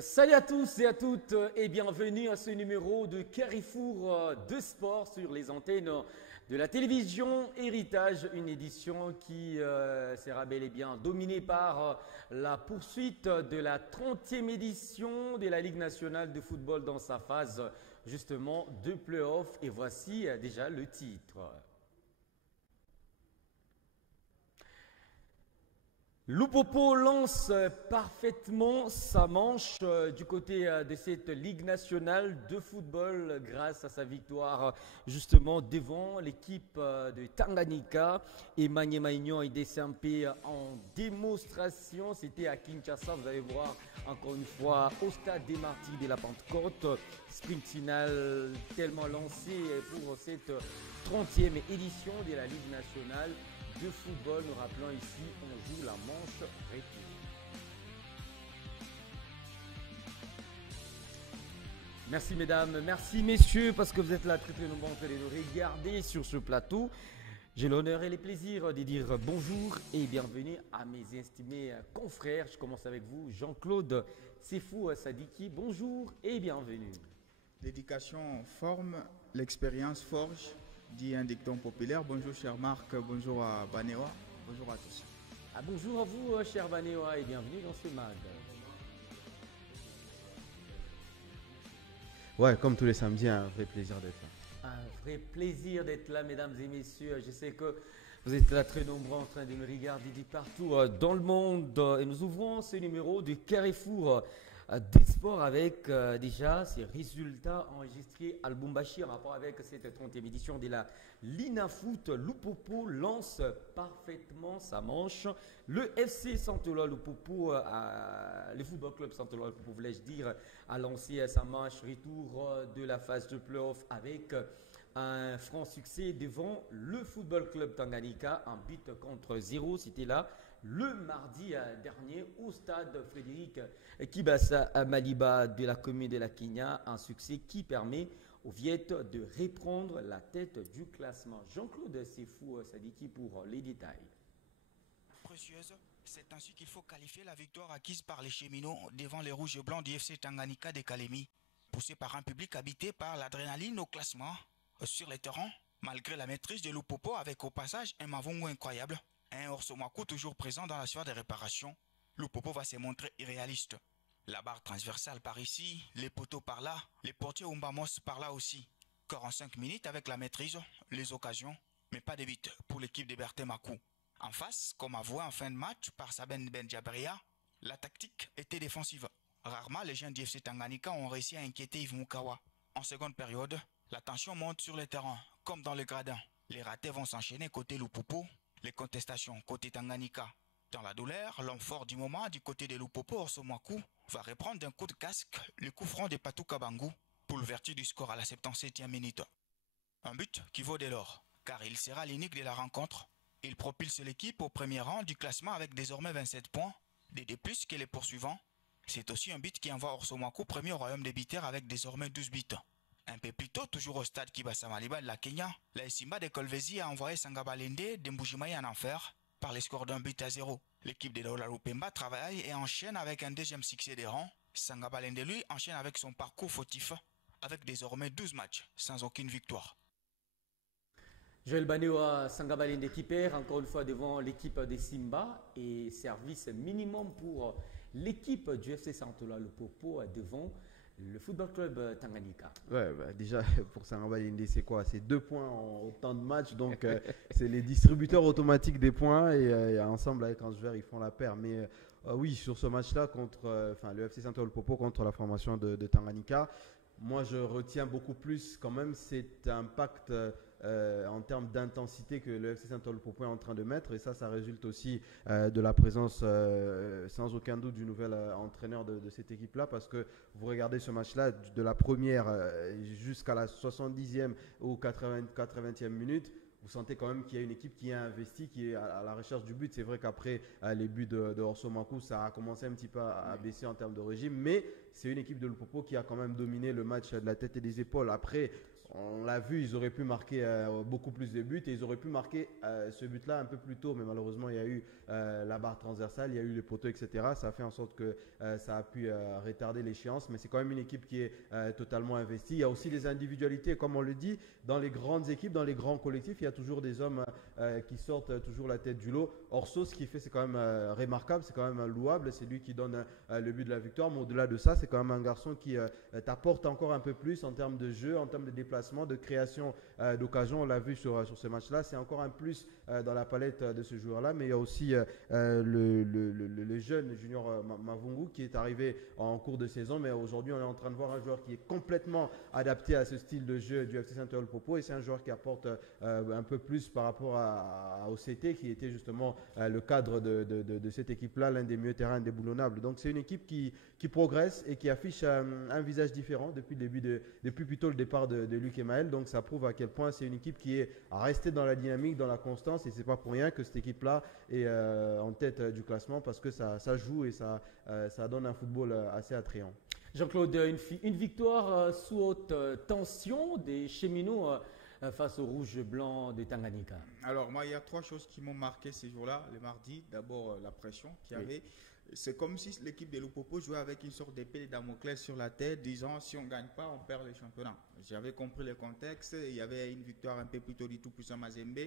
Salut à tous et à toutes et bienvenue à ce numéro de Carrefour de sport sur les antennes de la télévision Héritage, une édition qui sera bel et bien dominée par la poursuite de la 30e édition de la Ligue nationale de football dans sa phase justement de play-off et voici déjà le titre. Loupopo lance parfaitement sa manche du côté de cette Ligue nationale de football grâce à sa victoire justement devant l'équipe de Tanganyika et Maniema Union et DCMP en démonstration. C'était à Kinshasa, vous allez voir encore une fois au stade des Martyrs de la Pentecôte. Sprint final tellement lancé pour cette 30e édition de la Ligue nationale de football. Nous rappelons ici, on joue la manche retour. Merci mesdames, merci messieurs, parce que vous êtes là très nombreux en train de nous regarder sur ce plateau. J'ai l'honneur et le plaisir de dire bonjour et bienvenue à mes estimés confrères. Je commence avec vous, Jean-Claude Sefou Sadiki. Bonjour et bienvenue. L'éducation forme, l'expérience forge, dit un dicton populaire. Bonjour cher Marc, bonjour à Banewa, bonjour à tous. Bonjour à vous cher Banewa et bienvenue dans ce mag. Ouais, comme tous les samedis, un vrai plaisir d'être là. Un vrai plaisir d'être là mesdames et messieurs. Je sais que vous êtes là très nombreux en train de me regarder de partout dans le monde et nous ouvrons ce numéro du Carrefour des sports avec déjà ces résultats enregistrés à Lubumbashi en rapport avec cette 30e édition de la Linafoot. Loupopo lance parfaitement sa manche. Le FC Santola Loupopo, le football club Santola Loupopo, voulais-je dire, a lancé sa manche retour de la phase de play-off avec un franc succès devant le football club Tanganyika, un but contre 0. C'était là le mardi dernier au stade Frédéric Kibasa à Maliba de la commune de la Kenya, un succès qui permet aux Viettes de reprendre la tête du classement. Jean-Claude Sefou Sadiki pour les détails. Précieuse, c'est ainsi qu'il faut qualifier la victoire acquise par les cheminots devant les rouges et blancs du FC Tanganyika de Kalemi, poussé par un public habité par l'adrénaline au classement. Sur les terrains, malgré la maîtrise de Loupopo avec au passage un Mavungu incroyable, un Orsomaku toujours présent dans la sphère des réparations, Loupopo va se montrer irréaliste. La barre transversale par ici, les poteaux par là, les portiers Umbamos par là aussi. 45 minutes avec la maîtrise, les occasions, mais pas de but pour l'équipe de Berthe Makou. En face, comme avoué en fin de match par Saben Benjabria, la tactique était défensive. Rarement, les jeunes du FC Tanganyika ont réussi à inquiéter Yves Mukawa. En seconde période, la tension monte sur le terrain, comme dans le gradin. Les ratés vont s'enchaîner côté Loupopo, les contestations côté Tanganyika. Dans la douleur, l'homme fort du moment du côté de Loupopo, Orsomaku, va reprendre d'un coup de casque le coup franc de Patou Kabangu pour l'ouverture du score à la 77e minute. Un but qui vaut de l'or, car il sera l'unique de la rencontre. Il propulse l'équipe au premier rang du classement avec désormais 27 points, de plus que les poursuivants. C'est aussi un but qui envoie Orsomaku premier au royaume des Bitaires avec désormais 12 buts. Un peu plus tôt, toujours au stade Kibasa Maliba de la Kenya, la Simba de Kolvezi a envoyé Sangabalende de Mbujimayi en enfer par les scores d'un but à 0. L'équipe de Daoula Lupemba travaille et enchaîne avec un deuxième succès des rangs. Sangabalende lui enchaîne avec son parcours fautif avec désormais 12 matchs sans aucune victoire. Joël Banewa, Sangabalende qui perd encore une fois devant l'équipe des Simba et service minimum pour l'équipe du FC Santola Loupopo devant le football club Tanganyika. Ouais, déjà pour Sangabalende, c'est quoi? C'est 2 points en autant de matchs, donc c'est les distributeurs automatiques des points et ensemble avec Ansver, ils font la paire. Mais oui, sur ce match-là contre le FC Santola Loupopo contre la formation de Tanganyika, moi je retiens beaucoup plus quand même cet impact en termes d'intensité que le FC Santola Loupopo est en train de mettre, et ça résulte aussi de la présence sans aucun doute du nouvel entraîneur de cette équipe-là, parce que vous regardez ce match-là de la première jusqu'à la 70e ou 80e minute, vous sentez quand même qu'il y a une équipe qui est investie, qui est à la recherche du but. C'est vrai qu'après les buts de Orsomaku, ça a commencé un petit peu à baisser en termes de régime, mais c'est une équipe de Lupopo qui a quand même dominé le match de la tête et des épaules. Après, on l'a vu, ils auraient pu marquer beaucoup plus de buts et ils auraient pu marquer ce but-là un peu plus tôt. Mais malheureusement, il y a eu la barre transversale, il y a eu les poteaux, etc. Ça a fait en sorte que ça a pu retarder l'échéance. Mais c'est quand même une équipe qui est totalement investie. Il y a aussi des individualités, comme on le dit, dans les grandes équipes, dans les grands collectifs. Il y a toujours des hommes qui sortent toujours la tête du lot. Orso, ce qu'il fait, c'est quand même remarquable, c'est quand même louable. C'est lui qui donne le but de la victoire. Mais au-delà de ça, c'est quand même un garçon qui t'apporte encore un peu plus en termes de jeu, en termes de déplacement, de création d'occasion. On l'a vu sur ce match-là. C'est encore un plus dans la palette de ce joueur-là. Mais il y a aussi le jeune Junior Mavungu qui est arrivé en cours de saison. Mais aujourd'hui, on est en train de voir un joueur qui est complètement adapté à ce style de jeu du FC Saint-Etienne-Popo. Et c'est un joueur qui apporte un peu plus par rapport au CT, qui était justement le cadre de cette équipe-là, l'un des mieux terrains indéboulonnables. Donc c'est une équipe qui progresse et qui affiche un visage différent depuis plutôt le départ de Luc Emaël. Donc ça prouve à quel point c'est une équipe qui est restée dans la dynamique, dans la constance, et c'est pas pour rien que cette équipe-là est en tête du classement, parce que ça joue et ça donne un football assez attrayant. Jean-Claude, une victoire sous haute tension des cheminots face au rouge-blanc de Tanganyika. Alors, moi, il y a 3 choses qui m'ont marqué ces jours-là. Le mardi, d'abord, la pression qu'il y avait. C'est comme si l'équipe de Lupopo jouait avec une sorte d'épée de Damoclès sur la tête, disant si on ne gagne pas, on perd le championnat. J'avais compris le contexte. Il y avait une victoire un peu plus tôt du tout puissant Mazembe.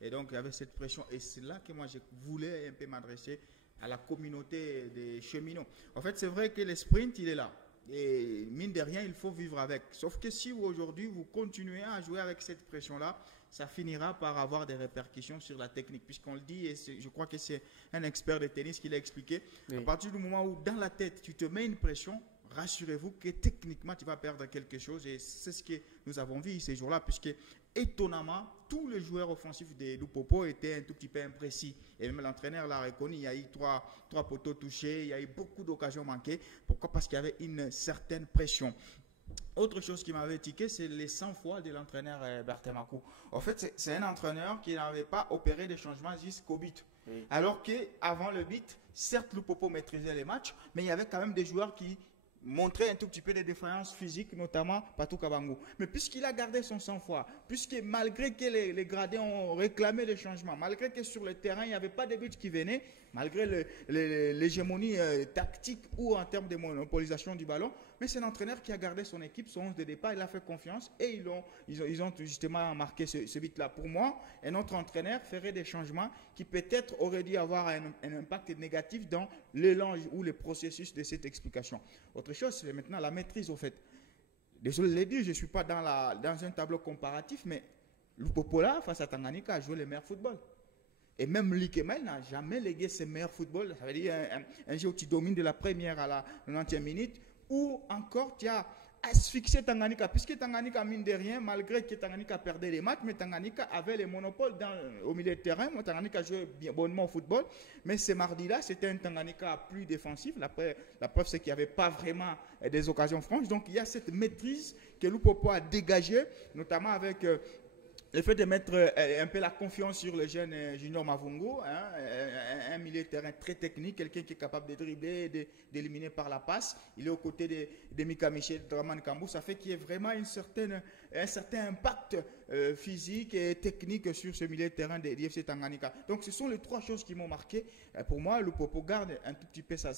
Et donc, il y avait cette pression. Et c'est là que moi, je voulais un peu m'adresser à la communauté des cheminots. En fait, c'est vrai que le sprint, il est là. Et mine de rien, il faut vivre avec. Sauf que si aujourd'hui, vous continuez à jouer avec cette pression-là, ça finira par avoir des répercussions sur la technique. Puisqu'on le dit, et je crois que c'est un expert de tennis qui l'a expliqué, à partir du moment où dans la tête, tu te mets une pression, rassurez-vous que techniquement, tu vas perdre quelque chose. Et c'est ce que nous avons vu ces jours-là, puisque étonnamment, tous les joueurs offensifs de Lupopo étaient un tout petit peu imprécis. Et même l'entraîneur l'a reconnu, il y a eu trois poteaux touchés, il y a eu beaucoup d'occasions manquées. Pourquoi? Parce qu'il y avait une certaine pression. Autre chose qui m'avait tiqué, c'est les 100 fois de l'entraîneur Berthemakou. En fait, c'est un entraîneur qui n'avait pas opéré de changements jusqu'au but. Alors qu'avant le but, certes, Lupopo maîtrisait les matchs, mais il y avait quand même des joueurs qui montrer un tout petit peu de défaillance physique, notamment Patou Kabango. Mais puisqu'il a gardé son sang-froid, puisque malgré que les gradés ont réclamé des changements, malgré que sur le terrain, il n'y avait pas de buts qui venaient, malgré l'hégémonie tactique ou en termes de monopolisation du ballon, mais c'est l'entraîneur qui a gardé son équipe, son 11 de départ, il a fait confiance et ils ont justement marqué ce but-là. Pour moi, un autre entraîneur ferait des changements qui peut-être auraient dû avoir un impact négatif dans l'élan ou le processus de cette explication. Autre chose, c'est maintenant la maîtrise au fait. Désolé de le dire, je ne suis pas dans un tableau comparatif, mais Lupopo là, face à Tanganyika, a joué le meilleur football. Et même Luc Emaël n'a jamais légué ses meilleurs football. Ça veut dire un jeu où tu domines de la première à la 90e minute, ou encore tu as asphyxié Tanganyika, puisque Tanganyika, mine de rien, malgré que Tanganyika perdait les matchs, mais Tanganyika avait les monopoles au milieu de terrain. Tanganyika jouait bonnement au football, mais ce mardi-là, c'était un Tanganyika plus défensif. La preuve, c'est qu'il n'y avait pas vraiment des occasions franches. Donc, il y a cette maîtrise que Lupopo a dégagée, notamment avec le fait de mettre un peu la confiance sur le jeune Junior Mavungu, un milieu de terrain très technique, quelqu'un qui est capable de dribbler, d'éliminer par la passe. Il est aux côtés de Mika Michel, Draman Kambou. Ça fait qu'il y a vraiment un certain impact physique et technique sur ce milieu de terrain de l'IFC Tanganyika. Donc ce sont les 3 choses qui m'ont marqué. Pour moi, Lupopo garde un tout petit peu sa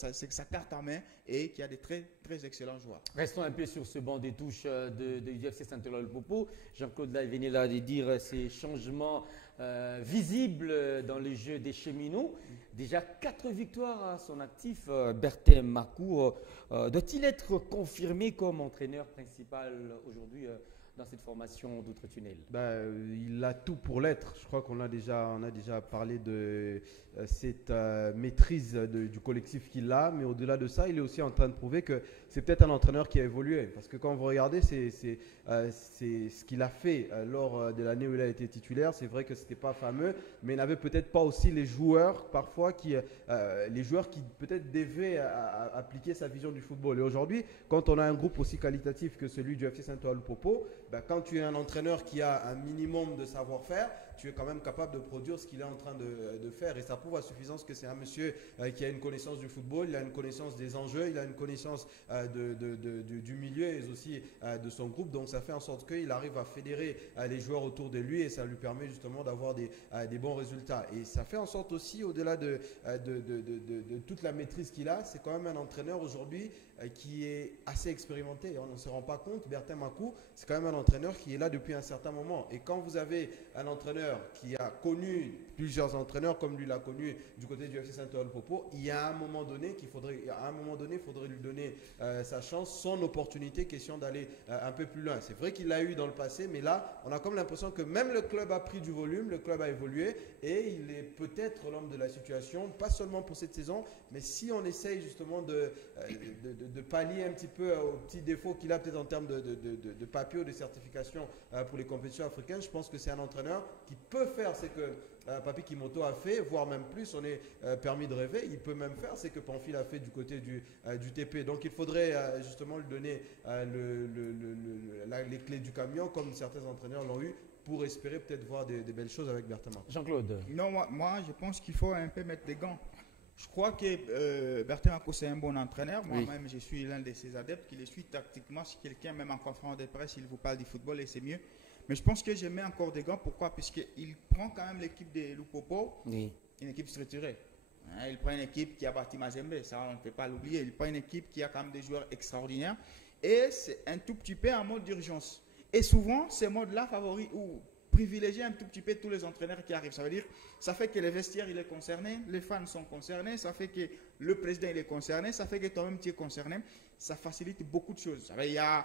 carte en main et qui a des très, très excellents joueurs. Restons un peu sur ce banc des touches de l'IFC Saint-Etienne-Lupopo. Jean-Claude là, il venait là de dire ces changements visibles dans le jeu des cheminots. Déjà 4 victoires à son actif. Berthemakou doit-il être confirmé comme entraîneur principal aujourd'hui dans cette formation d'Outre-Tunnel? Il a tout pour l'être. Je crois qu'on a déjà parlé de cette maîtrise du collectif qu'il a, mais au-delà de ça, il est aussi en train de prouver que c'est peut-être un entraîneur qui a évolué. Parce que quand vous regardez, c'est ce qu'il a fait lors de l'année où il a été titulaire. C'est vrai que ce n'était pas fameux, mais il n'avait peut-être pas aussi les joueurs parfois qui peut-être devaient appliquer sa vision du football. Et aujourd'hui, quand on a un groupe aussi qualitatif que celui du FC Saint-Etienne-Lupopo, quand tu es un entraîneur qui a un minimum de savoir-faire, tu es quand même capable de produire ce qu'il est en train de faire. Et ça prouve à suffisance que c'est un monsieur qui a une connaissance du football, il a une connaissance des enjeux, il a une connaissance du milieu et aussi de son groupe. Donc ça fait en sorte qu'il arrive à fédérer les joueurs autour de lui et ça lui permet justement d'avoir des bons résultats. Et ça fait en sorte aussi, au-delà de toute la maîtrise qu'il a, c'est quand même un entraîneur aujourd'hui qui est assez expérimenté. Et on ne se rend pas compte, Bertin Makou, c'est quand même un entraîneur qui est là depuis un certain moment. Et quand vous avez un entraîneur qui a connu plusieurs entraîneurs, comme lui l'a connu du côté du FC Saint-Etienne-Popo, il y a un moment donné il faudrait lui donner sa chance, son opportunité, question d'aller un peu plus loin. C'est vrai qu'il l'a eu dans le passé, mais là, on a comme l'impression que même le club a pris du volume, le club a évolué et il est peut-être l'homme de la situation, pas seulement pour cette saison, mais si on essaye justement de pallier un petit peu aux petits défauts qu'il a peut-être en termes de papier ou de certification pour les compétitions africaines, je pense que c'est un entraîneur qui peut faire ce que Papi Kimoto a fait, voire même plus. On est permis de rêver. Il peut même faire ce que Pamphile a fait du côté du TP. Donc il faudrait justement lui donner les clés du camion, comme certains entraîneurs l'ont eu, pour espérer peut-être voir des belles choses avec Bertin Makou. Jean-Claude. Non, moi je pense qu'il faut un peu mettre des gants. Je crois que Bertin Makou, c'est un bon entraîneur. Moi-même, je suis l'un de ses adeptes qui les suit tactiquement. Si quelqu'un, même en conférence de presse, il vous parle du football, et c'est mieux. Mais je pense que je mets encore des gants. Pourquoi? Puisqu'il prend quand même l'équipe de Lupopo, une équipe structurée. Il prend une équipe qui a bâti Mazembe, ça on ne peut pas l'oublier. Il prend une équipe qui a quand même des joueurs extraordinaires. Et c'est un tout petit peu en mode d'urgence. Et souvent, ces modes-là favorisent ou privilégier un tout petit peu tous les entraîneurs qui arrivent. Ça veut dire, ça fait que le vestiaire il est concerné, les fans sont concernés, ça fait que le président il est concerné, ça fait que toi-même tu es concerné. Ça facilite beaucoup de choses. Il y a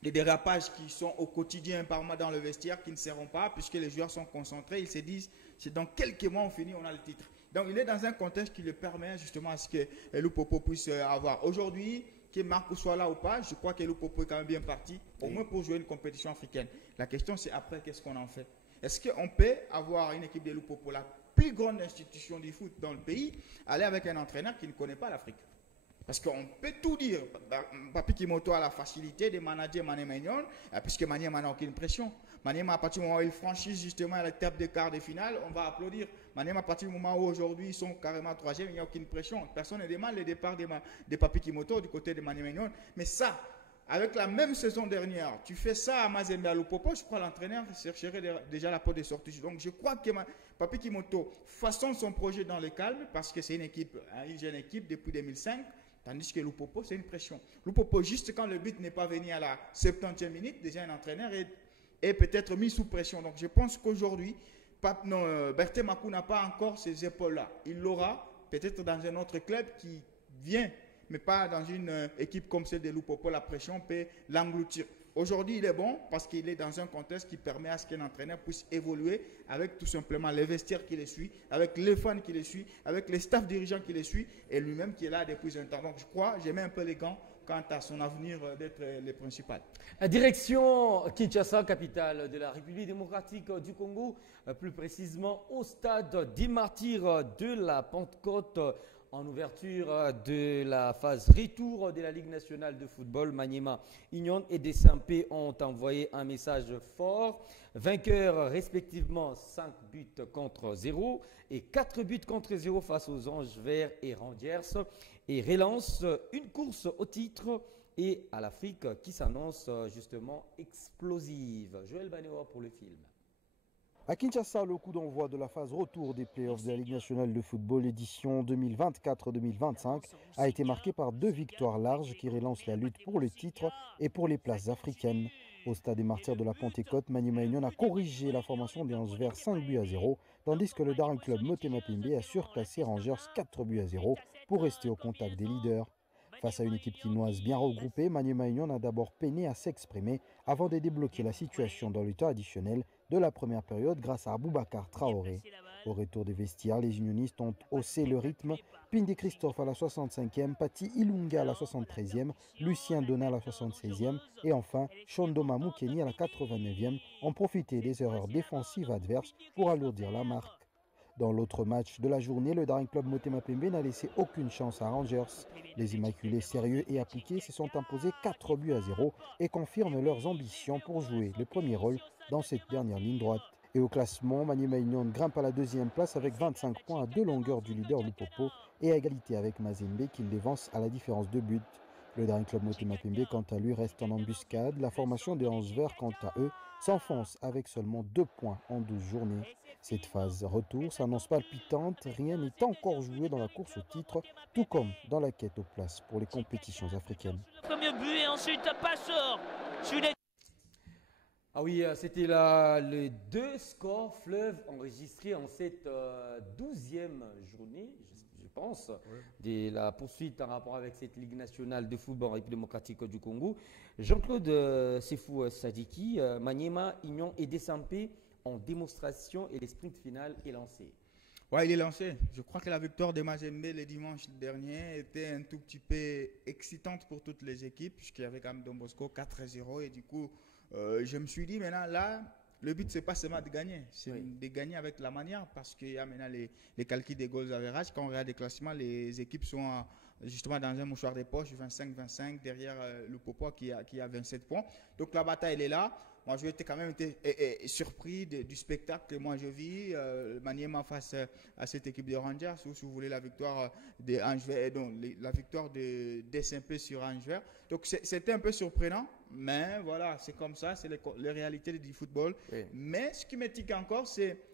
des dérapages qui sont au quotidien par mois dans le vestiaire qui ne seront pas, puisque les joueurs sont concentrés, ils se disent, c'est dans quelques mois on finit, on a le titre. Donc il est dans un contexte qui le permet justement à ce que Lupopo puisse avoir. Aujourd'hui, que Marco soit là ou pas, je crois que Lupopo est quand même bien parti, au moins pour jouer une compétition africaine. La question c'est après, qu'est-ce qu'on en fait? Est-ce qu'on peut avoir une équipe de Lupopo, la plus grande institution du foot dans le pays, aller avec un entraîneur qui ne connaît pas l'Afrique? Parce qu'on peut tout dire. Papi Kimoto a la facilité de manager Maniema Union, puisque Maniema n'a aucune pression. Maniema, à partir du moment où il franchit justement l'étape de quart de finale, on va applaudir. Maniema, à partir du moment où aujourd'hui ils sont carrément troisième, il n'y a aucune pression. Personne ne demande le départ de Papi Kimoto du côté de Maniema Union. Mais ça, avec la même saison dernière, tu fais ça à Mazembe à Lupopo, je crois que l'entraîneur chercherait déjà la porte de sortie. Donc je crois que Papi Kimoto façonne son projet dans le calme, parce que c'est une équipe, une jeune équipe depuis 2005. Tandis que Lupopo, c'est une pression. Lupopo, juste quand le but n'est pas venu à la 70e minute, déjà un entraîneur est peut-être mis sous pression. Donc je pense qu'aujourd'hui, Bertin Makou n'a pas encore ces épaules-là. Il l'aura peut-être dans un autre club qui vient, mais pas dans une équipe comme celle de Lupopo. La pression peut l'engloutir. Aujourd'hui, il est bon parce qu'il est dans un contexte qui permet à ce qu'un entraîneur puisse évoluer avec tout simplement les vestiaires qui les suivent, avec les fans qui les suivent, avec les staffs dirigeants qui les suivent et lui-même qui est là depuis un temps. Donc je crois, j'ai mis un peu les gants quant à son avenir d'être le principal. Direction Kinshasa, capitale de la République démocratique du Congo, plus précisément au stade des Martyrs de la Pentecôte. En ouverture de la phase retour de la Ligue nationale de football, Maniema Union et Desampé ont envoyé un message fort. Vainqueurs respectivement 5 buts contre 0 et 4 buts contre 0 face aux Anges Verts et Rangers, et relance une course au titre et à l'Afrique qui s'annonce justement explosive. Joël Banéo pour le film. À Kinshasa, le coup d'envoi de la phase retour des playoffs de la Ligue nationale de football édition 2024-2025 a été marqué par 2 victoires larges qui relancent la lutte pour le titre et pour les places africaines. Au stade des Martyrs de la Pentecôte, Maniema Union a corrigé la formation des Anges Verts 5 buts à 0, tandis que le Daring Club Motema Pembe a surclassé Rangers 4 buts à 0 pour rester au contact des leaders. Face à une équipe quinoise bien regroupée, Maniema Union a d'abord peiné à s'exprimer avant de débloquer la situation dans le temps additionnel de la première période grâce à Aboubacar Traoré. Au retour des vestiaires, les unionistes ont haussé le rythme. Pindi Christophe à la 65e, Pati Ilunga à la 73e, Lucien Donat à la 76e et enfin Shondoma Mukeni à la 89e ont profité des erreurs défensives adverses pour alourdir la marque. Dans l'autre match de la journée, le Daring Club Motema Pembe n'a laissé aucune chance à Rangers. Les Immaculés sérieux et appliqués se sont imposés 4 buts à 0 et confirment leurs ambitions pour jouer le premier rôle dans cette dernière ligne droite. Et au classement, Maniema Union grimpe à la 2e place avec 25 points à 2 longueurs du leader Lupopo et à égalité avec Mazembe qui le dévance à la différence de but. Le Daring Club Motema Pembe, quant à lui, reste en embuscade. La formation des 11 verts, quant à eux, s'enfonce avec seulement 2 points en 12 journées. Cette phase retour s'annonce palpitante, rien n'est encore joué dans la course au titre, tout comme dans la quête aux places pour les compétitions africaines. Premier but et ensuite passeur. Ah oui, c'était les 2 scores fleuves enregistrés en cette 12e journée, je pense, de la poursuite en rapport avec cette Ligue nationale de football en République démocratique du Congo. Jean-Claude Sefou Sadiki, Maniema, Union et Desampé en démonstration et le sprint final est lancé. Ouais, il est lancé. Je crois que la victoire de Mazembe le dimanche dernier était un tout petit peu excitante pour toutes les équipes, puisqu'il y avait quand même Don Bosco 4-0 et du coup, je me suis dit maintenant là, le but c'est pas seulement de gagner, c'est de gagner avec la manière, parce qu'il y a maintenant les calculs des goals average. Quand on regarde les classements, les équipes sont justement dans un mouchoir des poches, 25-25 derrière le Popo qui a 27 points. Donc la bataille elle est là. Moi, j'ai quand même été surpris du spectacle que moi je vis. Maniema face à cette équipe de Rangers, ou si vous voulez la victoire de Angers, la victoire de SMP sur Angers. Donc c'était un peu surprenant, mais voilà, c'est comme ça, c'est les réalités du football. Oui. Mais ce qui m'étique encore, c'est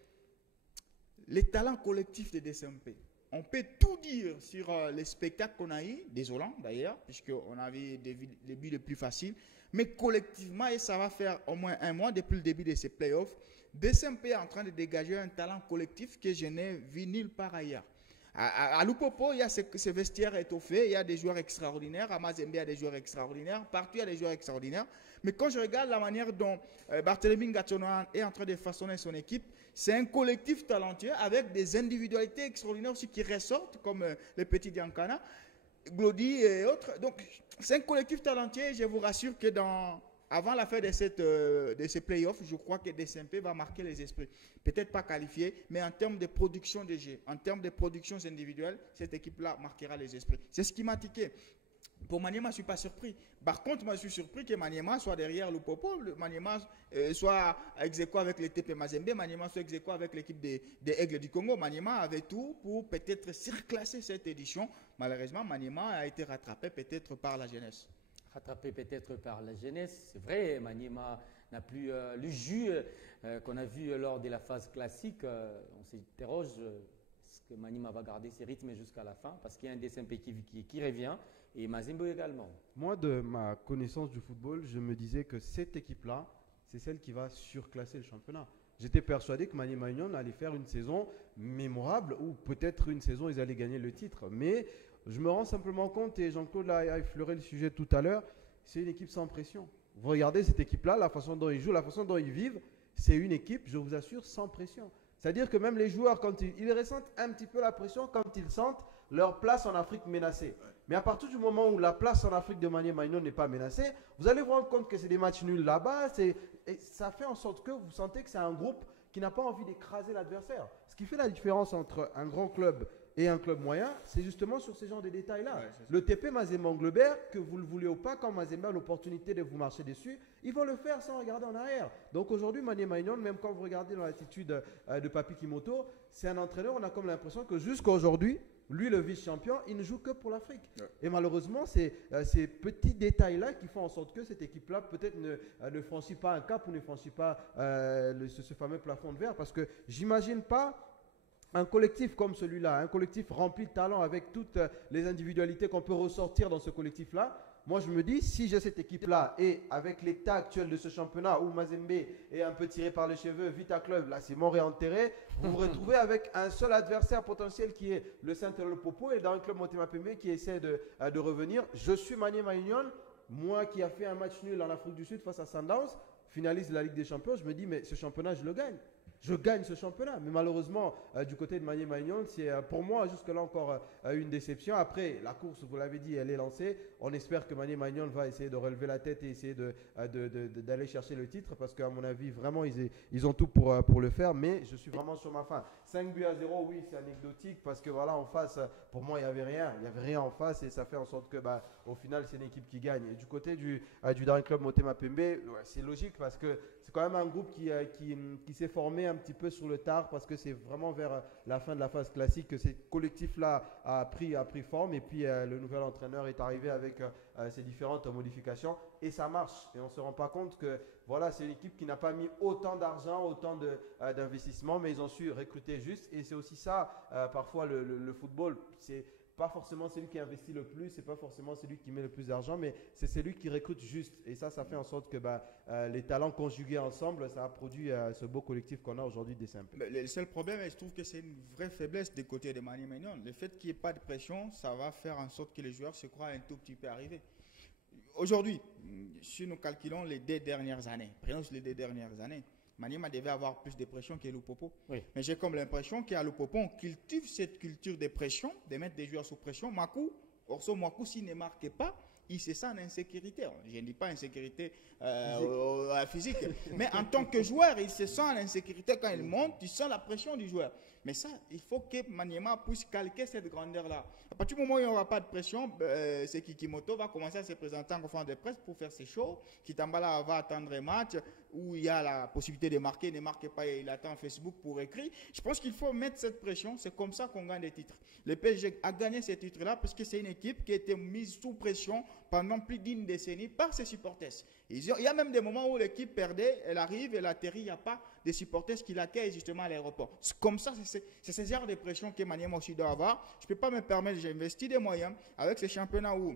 les talents collectifs de SMP. On peut tout dire sur les spectacles qu'on a eu, désolant d'ailleurs, puisqu'on avait des buts les plus faciles. Mais collectivement, et ça va faire au moins un mois depuis le début de ces playoffs, DSMP est en train de dégager un talent collectif que je n'ai vu nulle part ailleurs. À Lupopo, il y a ces vestiaires étoffés, il y a des joueurs extraordinaires. À Mazembe, il y a des joueurs extraordinaires. Partout, il y a des joueurs extraordinaires. Mais quand je regarde la manière dont Barthélémy Ngatchonoan est en train de façonner son équipe, c'est un collectif talentueux avec des individualités extraordinaires aussi qui ressortent, comme le petit Diankana, Glody et autres. Donc, c'est un collectif talentueux et je vous rassure que avant la fin de ces playoffs, je crois que DSMP va marquer les esprits. Peut-être pas qualifié, mais en termes de production de jeux, en termes de productions individuelles, cette équipe-là marquera les esprits. C'est ce qui m'a tiqué. Pour Maniema, je ne suis pas surpris. Par contre, moi, je suis surpris que Maniema soit derrière le Popo, Maniema soit ex-aequo avec les TP Mazembe, Maniema soit ex-aequo avec l'équipe des Aigles du Congo. Maniema avait tout pour peut-être surclasser cette édition. Malheureusement, Maniema a été rattrapé peut-être par la jeunesse. Rattrapé peut-être par la jeunesse, c'est vrai, Maniema n'a plus le jus qu'on a vu lors de la phase classique. On s'interroge, est-ce que Maniema va garder ses rythmes jusqu'à la fin? Parce qu'il y a un DSMP qui revient. Et Mazembe également. Moi, de ma connaissance du football, je me disais que cette équipe-là, c'est celle qui va surclasser le championnat. J'étais persuadé que Maniema Union allait faire une saison mémorable ou peut-être une saison ils allaient gagner le titre. Mais je me rends simplement compte, et Jean-Claude a effleuré le sujet tout à l'heure, c'est une équipe sans pression. Vous regardez cette équipe-là, la façon dont ils jouent, la façon dont ils vivent, c'est une équipe, je vous assure, sans pression. C'est-à-dire que même les joueurs, quand ils ressentent un petit peu la pression, quand ils sentent leur place en Afrique menacée. Mais à partir du moment où la place en Afrique de Maniema Union n'est pas menacée, vous allez vous rendre compte que c'est des matchs nuls là-bas. Et ça fait en sorte que vous sentez que c'est un groupe qui n'a pas envie d'écraser l'adversaire. Ce qui fait la différence entre un grand club et un club moyen, c'est justement sur ces genres de détails-là. Ouais, le TP Mazembe Anglebert, que vous le voulez ou pas, quand Mazembe a l'opportunité de vous marcher dessus, ils vont le faire sans regarder en arrière. Donc aujourd'hui, Maniema Union, même quand vous regardez dans l'attitude de Papi Kimoto, c'est un entraîneur, on a comme l'impression que jusqu'à aujourd'hui, lui, le vice-champion, il ne joue que pour l'Afrique. Ouais. Et malheureusement, c'est ces petits détails-là qui font en sorte que cette équipe-là peut-être ne franchit pas un cap ou ne franchit pas ce fameux plafond de verre. Parce que j'imagine pas un collectif comme celui-là, un collectif rempli de talent avec toutes les individualités qu'on peut ressortir dans ce collectif-là. Moi, je me dis, si j'ai cette équipe-là et avec l'état actuel de ce championnat où Mazembe est un peu tiré par les cheveux, Vita Club, là, c'est mort et enterré, vous vous retrouvez avec un seul adversaire potentiel qui est le Saint-Elo-Popo et dans le club Motema Pembe qui essaie de revenir. Je suis Maniema Union, moi qui a fait un match nul en Afrique du Sud face à Sundowns, finaliste de la Ligue des Champions, je me dis, mais ce championnat, je le gagne. Je gagne ce championnat. Mais malheureusement, du côté de Maniema Union, c'est pour moi jusque-là encore une déception. Après, la course, vous l'avez dit, elle est lancée. On espère que Maniema Union va essayer de relever la tête et essayer d'aller chercher le titre parce qu'à mon avis, vraiment, ils ont tout pour le faire. Mais je suis vraiment sur ma fin. 5-0, oui, c'est anecdotique parce que voilà, en face, pour moi, il n'y avait rien. Il n'y avait rien en face et ça fait en sorte que, au final, c'est une équipe qui gagne. Et du côté du Daring Club Motema Pembe, ouais, c'est logique parce que c'est quand même un groupe qui s'est formé un petit peu sur le tard parce que c'est vraiment vers la fin de la phase classique que ce collectif-là a pris forme. Et puis le nouvel entraîneur est arrivé avec ces différentes modifications et ça marche. Et on ne se rend pas compte que voilà, c'est une équipe qui n'a pas mis autant d'argent, autant d'investissement, mais ils ont su recruter juste. Et c'est aussi ça, parfois, le football. C'est pas forcément celui qui investit le plus, c'est pas forcément celui qui met le plus d'argent, mais c'est celui qui recrute juste. Et ça fait en sorte que les talents conjugués ensemble, ça a produit ce beau collectif qu'on a aujourd'hui des Simples. Le seul problème, et je trouve que c'est une vraie faiblesse des côtés de Mani Maignan. Le fait qu'il n'y ait pas de pression, ça va faire en sorte que les joueurs se croient un tout petit peu arrivés. Aujourd'hui, si nous calculons les 2 dernières années, prenons les 2 dernières années, Maniema devait avoir plus de pression que Lupopo. Oui. Mais j'ai comme l'impression qu'à Lupopo, on cultive cette culture de pression, de mettre des joueurs sous pression. Makou, s'il ne marque pas, il se sent en insécurité. Je ne dis pas insécurité physique, mais en tant que joueur, il se sent en insécurité quand il monte, il sent la pression du joueur. Mais ça, il faut que Maniema puisse calquer cette grandeur-là. À partir du moment où il n'y aura pas de pression, c'est Kikimoto va commencer à se présenter en conférence de presse pour faire ses shows. Kitambala va attendre un match où il y a la possibilité de marquer, ne marque pas, il attend Facebook pour écrire. Je pense qu'il faut mettre cette pression, c'est comme ça qu'on gagne des titres. Le PSG a gagné ces titres-là parce que c'est une équipe qui a été mise sous pression pendant plus d'une décennie par ses supporters. Il y a même des moments où l'équipe perdait, elle arrive, elle atterrit, il n'y a pas de supporters qui l'accueillent justement à l'aéroport. Comme ça, c'est ce genre de pression que Maniema aussi doit avoir. Je ne peux pas me permettre, j'ai investi des moyens avec ce championnat où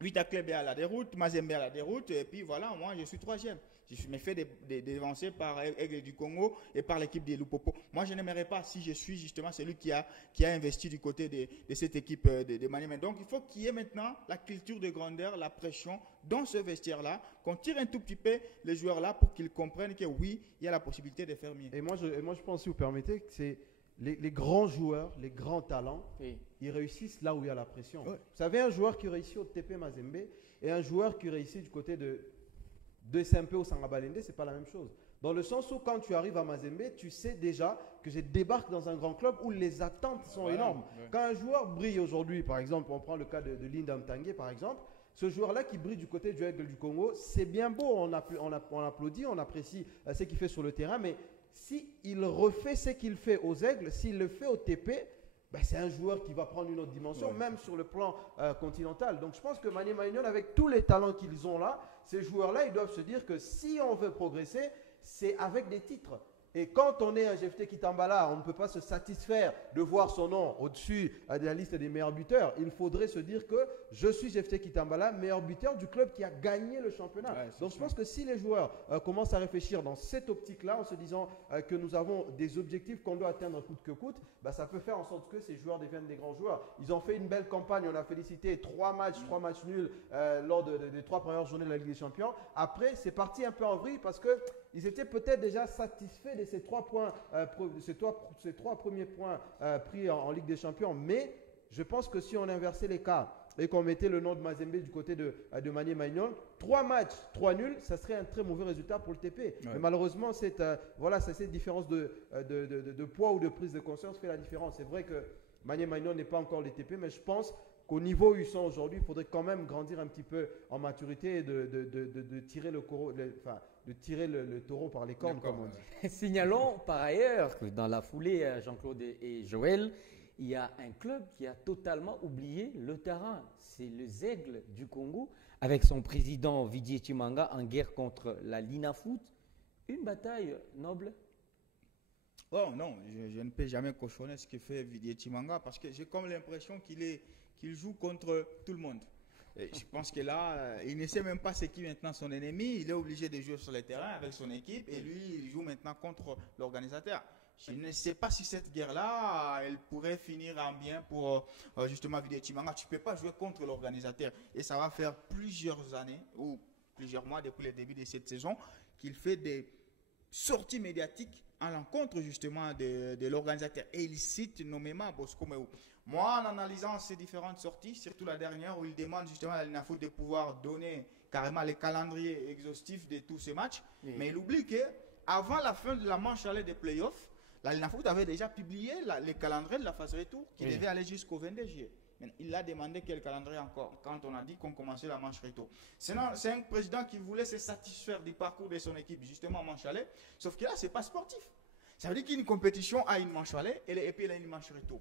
8 à Club est à la déroute, Mazembe à la déroute, et puis voilà, moi je suis 3e. Je me fais dévancer par Aigle du Congo et par l'équipe des Lupopo. Moi, je n'aimerais pas si je suis justement celui qui a investi du côté de cette équipe de Maniema. Donc, il faut qu'il y ait maintenant la culture de grandeur, la pression dans ce vestiaire-là, qu'on tire un tout petit peu les joueurs-là pour qu'ils comprennent que oui, il y a la possibilité de faire mieux. Et moi, je pense, si vous permettez, que c'est les grands joueurs, les grands talents, oui, ils réussissent là où il y a la pression. Oui. Vous savez, un joueur qui réussit au TP Mazembe et un joueur qui réussit du côté de SMP au Sangabalende, ce n'est pas la même chose. Dans le sens où quand tu arrives à Mazembe, tu sais déjà que je débarque dans un grand club où les attentes sont énormes. Ouais. Quand un joueur brille aujourd'hui, par exemple, on prend le cas de Linda Mtangué, par exemple, ce joueur-là qui brille du côté du Aigle du Congo, c'est bien beau, on applaudit, on apprécie ce qu'il fait sur le terrain, mais s'il refait ce qu'il fait aux Aigles, s'il le fait au TP, c'est un joueur qui va prendre une autre dimension, ouais, même sur le plan continental. Donc je pense que Maniema Union, avec tous les talents qu'ils ont là, ces joueurs-là, ils doivent se dire que si on veut progresser, c'est avec des titres. Et quand on est un GFT Kitambala, on ne peut pas se satisfaire de voir son nom au-dessus de la liste des meilleurs buteurs. Il faudrait se dire que je suis GFT Kitambala, meilleur buteur du club qui a gagné le championnat. Ouais, donc je pense que si les joueurs commencent à réfléchir dans cette optique-là, en se disant que nous avons des objectifs qu'on doit atteindre coûte que coûte, ça peut faire en sorte que ces joueurs deviennent des grands joueurs. Ils ont fait une belle campagne, on a félicité 3 matchs nuls lors des 3 premières journées de la Ligue des Champions. Après, c'est parti un peu en vrille parce qu'ils étaient peut-être déjà satisfaits de ces 3 points, ces trois premiers points pris en Ligue des Champions. Mais je pense que si on inversait les cas et qu'on mettait le nom de Mazembe du côté de Maniema Union, 3 matchs, 3 nuls, ça serait un très mauvais résultat pour le TP. Ouais. Mais malheureusement, cette différence de poids ou de prise de conscience fait la différence. C'est vrai que Maniema Union n'est pas encore les TP, mais je pense qu'au niveau où ils sont aujourd'hui, il faudrait quand même grandir un petit peu en maturité et de tirer le taureau par les cornes, comme on dit. Signalons par ailleurs que dans la foulée, Jean-Claude et Joël, il y a un club qui a totalement oublié le terrain. C'est les Aigles du Congo, avec son président Vidier Chimanga en guerre contre la Linafoot. Une bataille noble. Oh non, je ne peux jamais cautionner ce que fait Vidier Chimanga parce que j'ai comme l'impression qu'il joue contre tout le monde. Et je pense que là, il ne sait même pas c'est qui maintenant son ennemi. Il est obligé de jouer sur le terrain avec son équipe et lui, il joue maintenant contre l'organisateur. Je ne sais pas si cette guerre-là, elle pourrait finir en bien pour justement Vidier Chimanga. Tu ne peux pas jouer contre l'organisateur. Et ça va faire plusieurs années ou plusieurs mois depuis le début de cette saison qu'il fait des sorties médiatiques à l'encontre justement de l'organisateur. Et il cite nommément Bosco Mehou. Moi, en analysant ces différentes sorties, surtout la dernière où il demande justement à l'INAFOOT de pouvoir donner carrément les calendriers exhaustifs de tous ces matchs, oui, mais il oublie qu'avant la fin de la manche aller des playoffs, la l'INAFOOT avait déjà publié les calendriers de la phase retour qui devait aller jusqu'au 22 juillet. Il a demandé quel calendrier encore quand on a dit qu'on commençait la manche retour. C'est un président qui voulait se satisfaire du parcours de son équipe justement en manche aller, sauf que là, ce n'est pas sportif. Ça veut dire qu'une compétition a une manche aller et puis il a une manche retour.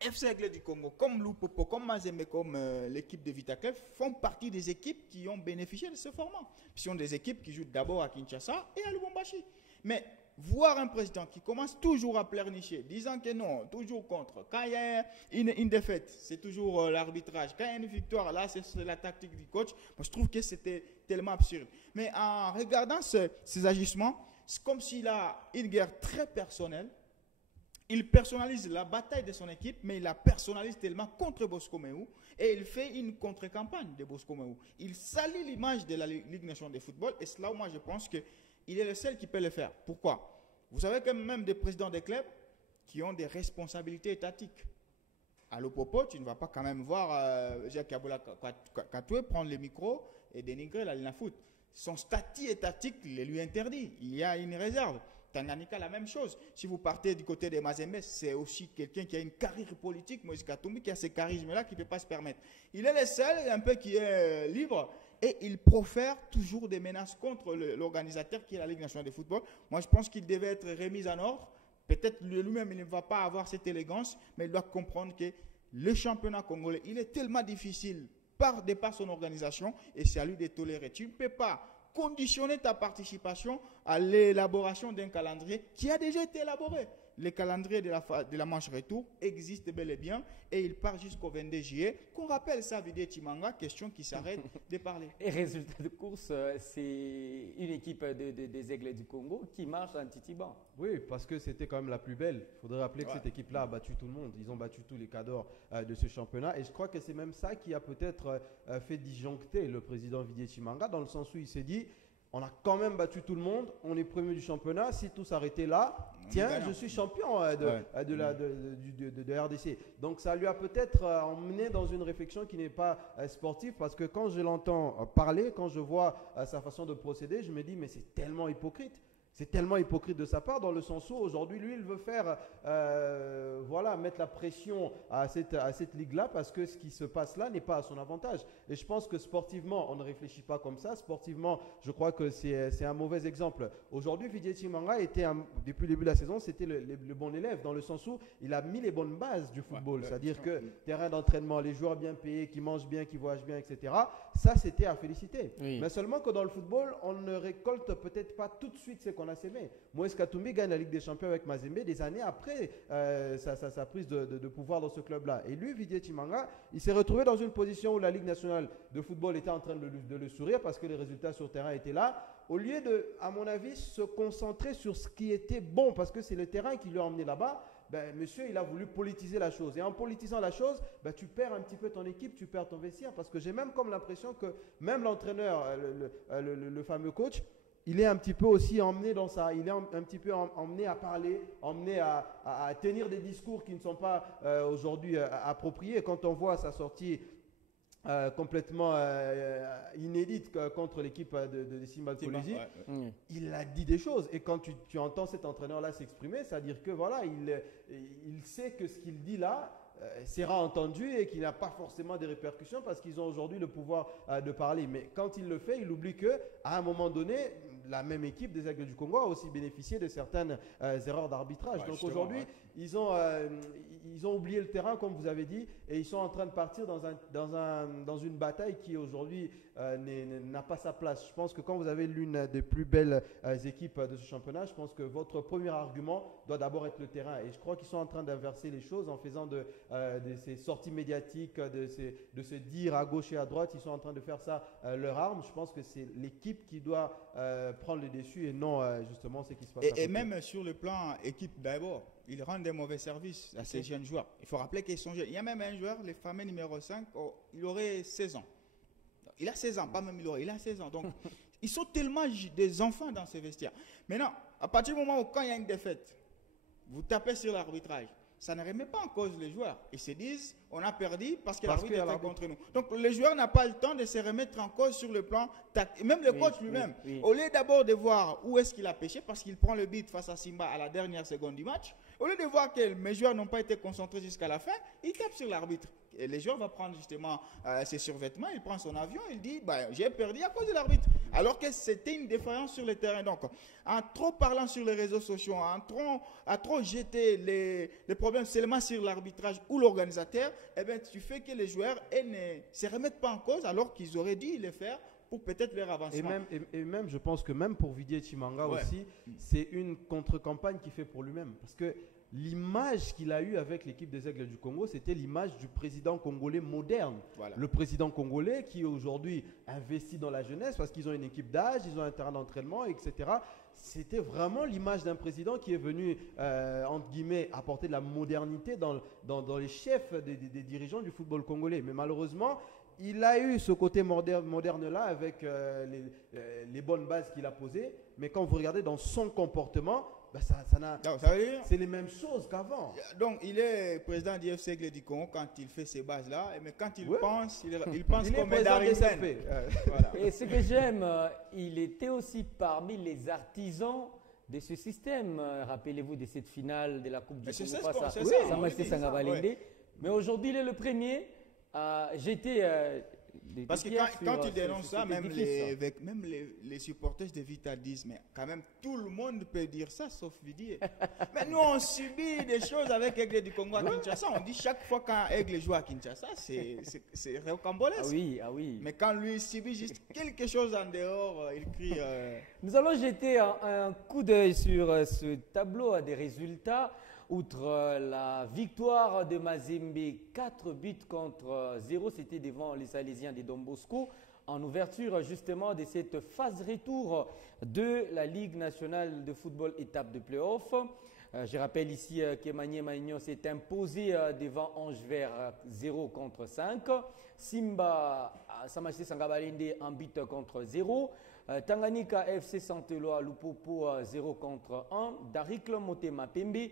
FC Aigle du Congo, comme Lupopo, comme Mazembe, comme l'équipe de Vitaclef, font partie des équipes qui ont bénéficié de ce format. Ce sont des équipes qui jouent d'abord à Kinshasa et à Lubumbashi. Mais voir un président qui commence toujours à pleurnicher, disant que non, toujours contre. Quand il y a une défaite, c'est toujours l'arbitrage. Quand il y a une victoire, là, c'est la tactique du coach. Moi, je trouve que c'était tellement absurde. Mais en regardant ces agissements, c'est comme s'il a une guerre très personnelle. Il personnalise la bataille de son équipe, mais il la personnalise tellement contre Bosco Mehou et il fait une contre-campagne de Bosco Mehou. Il salit l'image de la Ligue nationale de football et c'est là où moi je pense qu'il est le seul qui peut le faire. Pourquoi? Vous savez que même des présidents des clubs qui ont des responsabilités étatiques. À l'Opopo, tu ne vas pas quand même voir Jacques Aboula Katoué prendre le micro et dénigrer la Ligue foot. Son statut étatique le lui interdit. Il y a une réserve. Tanganyika, la même chose. Si vous partez du côté des Mazembe, c'est aussi quelqu'un qui a une carrière politique, Moïse Katumbi, qui a ce charisme-là, qui ne peut pas se permettre. Il est le seul, un peu qui est libre, et il profère toujours des menaces contre l'organisateur qui est la Ligue nationale de football. Moi, je pense qu'il devait être remis en ordre. Peut-être lui-même, il ne va pas avoir cette élégance, mais il doit comprendre que le championnat congolais, il est tellement difficile par son organisation, et c'est à lui de tolérer. Tu ne peux pas conditionner ta participation à l'élaboration d'un calendrier qui a déjà été élaboré. Le calendrier de la manche retour existe bel et bien et il part jusqu'au 22 juillet. Qu'on rappelle ça, Vidé Chimanga, question qui s'arrête de parler. Et résultat de course, c'est une équipe des Aigles du Congo qui marche en titibant. Oui, parce que c'était quand même la plus belle. Il faudrait rappeler que cette équipe-là a battu tout le monde. Ils ont battu tous les cadors de ce championnat. Et je crois que c'est même ça qui a peut-être fait disjoncter le président Vidé Chimanga, dans le sens où il s'est dit, on a quand même battu tout le monde, on est premier du championnat, si tout s'arrêtait là, tiens, je suis champion de RDC. Donc ça lui a peut-être emmené dans une réflexion qui n'est pas sportive, parce que quand je l'entends parler, quand je vois sa façon de procéder, je me dis, mais c'est tellement hypocrite. C'est tellement hypocrite de sa part, dans le sens où aujourd'hui, lui, il veut faire, mettre la pression à cette ligue-là, parce que ce qui se passe là n'est pas à son avantage. Et je pense que sportivement, on ne réfléchit pas comme ça. Sportivement, je crois que c'est un mauvais exemple. Aujourd'hui, Vidé Chimanga était, depuis le début de la saison, c'était le bon élève, dans le sens où il a mis les bonnes bases du football. C'est-à-dire que terrain d'entraînement, les joueurs bien payés, qui mangent bien, qui voyagent bien, etc. Ça, c'était à féliciter. Oui. Mais seulement que dans le football, on ne récolte peut-être pas tout de suite ce qu'on a sémé. Moïse Katumbi gagne la Ligue des Champions avec Mazembe des années après sa prise de pouvoir dans ce club-là. Et lui, Vidé Chimanga, il s'est retrouvé dans une position où la Ligue nationale de football était en train de le sourire parce que les résultats sur terrain étaient là. Au lieu de, à mon avis, se concentrer sur ce qui était bon, parce que c'est le terrain qui lui a emmené là-bas, monsieur, il a voulu politiser la chose. Et en politisant la chose, tu perds un petit peu ton équipe, tu perds ton vestiaire, parce que j'ai même comme l'impression que même l'entraîneur, le fameux coach, il est un petit peu aussi emmené dans ça. Il est un petit peu emmené à parler, emmené à tenir des discours qui ne sont pas aujourd'hui appropriés. Quand on voit sa sortie complètement inédite contre l'équipe de Simba Kolisi, il a dit des choses. Et quand tu entends cet entraîneur-là s'exprimer, c'est-à-dire que voilà, il sait que ce qu'il dit là sera entendu et qu'il n'a pas forcément des répercussions parce qu'ils ont aujourd'hui le pouvoir de parler. Mais quand il le fait, il oublie qu'à un moment donné, la même équipe des Aigles du Congo a aussi bénéficié de certaines erreurs d'arbitrage. Donc aujourd'hui, ils ont oublié le terrain, comme vous avez dit, et ils sont en train de partir dans une bataille qui aujourd'hui n'a pas sa place. Je pense que quand vous avez l'une des plus belles équipes de ce championnat, je pense que votre premier argument doit d'abord être le terrain. Et je crois qu'ils sont en train d'inverser les choses en faisant de ces sorties médiatiques, de se dire à gauche et à droite, ils sont en train de faire ça leur arme. Je pense que c'est l'équipe qui doit prendre le dessus et non justement ce qui se passe. Et même sur le plan équipe d'abord, ils rendent des mauvais services à ces jeunes joueurs. Il faut rappeler qu'ils sont jeunes. Il y a même un joueur, le fameux numéro 5, il aurait 16 ans. Il a 16 ans, pas même il a 16 ans. Donc, ils sont tellement des enfants dans ces vestiaires. Maintenant, à partir du moment où quand il y a une défaite, vous tapez sur l'arbitrage, ça ne remet pas en cause les joueurs. Ils se disent, on a perdu parce que l'arbitre était contre nous. Donc, le joueur n'a pas le temps de se remettre en cause sur le plan tactique. Même le coach lui-même, au lieu d'abord de voir où est-ce qu'il a péché, parce qu'il prend le but face à Simba à la dernière seconde du match, au lieu de voir que mes joueurs n'ont pas été concentrés jusqu'à la fin, il tape sur l'arbitre. Et les joueurs vont prendre justement ses survêtements, il prend son avion, il dit j'ai perdu à cause de l'arbitre. Alors que c'était une défaillance sur le terrain. Donc, en trop parlant sur les réseaux sociaux, en trop jeter les problèmes seulement sur l'arbitrage ou l'organisateur, eh bien, tu fais que les joueurs ne se remettent pas en cause alors qu'ils auraient dû le faire pour peut-être leur avancement. Et même, je pense que même pour Didier Tchimanga aussi, c'est une contre-campagne qu'il fait pour lui-même. Parce que l'image qu'il a eue avec l'équipe des Aigles du Congo, c'était l'image du président congolais moderne. Voilà. Le président congolais qui aujourd'hui investit dans la jeunesse parce qu'ils ont une équipe d'âge, ils ont un terrain d'entraînement, etc. C'était vraiment l'image d'un président qui est venu, entre guillemets, apporter de la modernité dans les chefs des dirigeants du football congolais. Mais malheureusement, il a eu ce côté moderne-là avec les bonnes bases qu'il a posées. Mais quand vous regardez dans son comportement, c'est les mêmes choses qu'avant. Donc, il est président du FC Aigle du Congo quand il fait ces bases-là. Mais quand il pense, il pense comme Darisen. Voilà. Et ce que j'aime, il était aussi parmi les artisans de ce système. Rappelez-vous de cette finale de la Coupe du Congo face à Sa Majesté Sangabalende. Mais aujourd'hui, il est le premier. J'étais parce que quand tu dénonces ça, même les supporters de Vita disent, mais quand même tout le monde peut dire ça sauf Vidier. Mais nous on subit des choses avec Aigle du Congo à Kinshasa. On dit chaque fois quand Aigle joue à Kinshasa, c'est rocambolesque. Ah oui. Mais quand lui subit juste quelque chose en dehors, il crie. Nous allons jeter un coup d'œil sur ce tableau des résultats. Outre la victoire de Mazembe, 4 buts contre 0, c'était devant les Salésiens de Don Bosco, en ouverture justement de cette phase retour de la Ligue nationale de football étape de play-off. Je rappelle ici que Magné Magnon s'est imposé devant Ange Vert 0 contre 5. Simba, Sa Majesté Sangabalende, un but contre 0. Tanganyika FC Santeloa Lupopo 0 contre 1. Darikle Motema Pembe,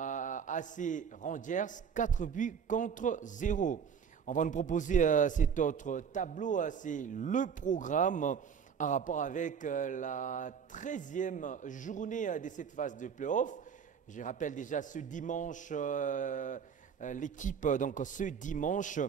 AC Rangers, 4 buts contre 0. On va nous proposer cet autre tableau, c'est le programme en rapport avec la 13e journée de cette phase de play-off. Je rappelle déjà ce dimanche, l'équipe, donc ce dimanche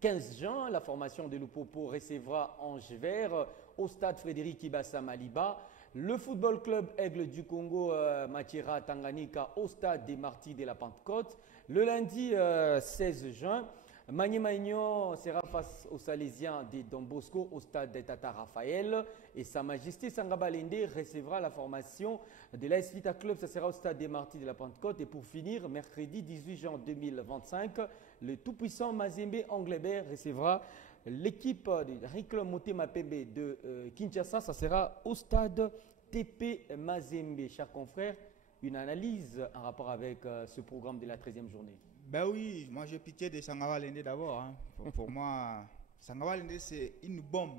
15 juin, la formation de Lupopo recevra Ange Vert au stade Frédéric Ibassa Maliba. Le football club Aigle du Congo Matira Tanganyika au stade des Martyrs de la Pentecôte. Le lundi 16 juin, Magné Magnon sera face aux Salésiens de Don Bosco au stade de Tata Raphaël. Et Sa Majesté Sangabalende recevra la formation de l'AS Vita Club. Ça sera au stade des Martyrs de la Pentecôte. Et pour finir, mercredi 18 juin 2025, le tout-puissant Mazembe Anglebert recevra l'équipe de Darikle Motema Pembe de Kinshasa. Ça sera au stade TP Mazembe. Chers confrères, une analyse en rapport avec ce programme de la 13e journée. Ben oui, moi j'ai pitié de Sangabalende d'abord. Hein. Pour moi, Sangabalende c'est une bombe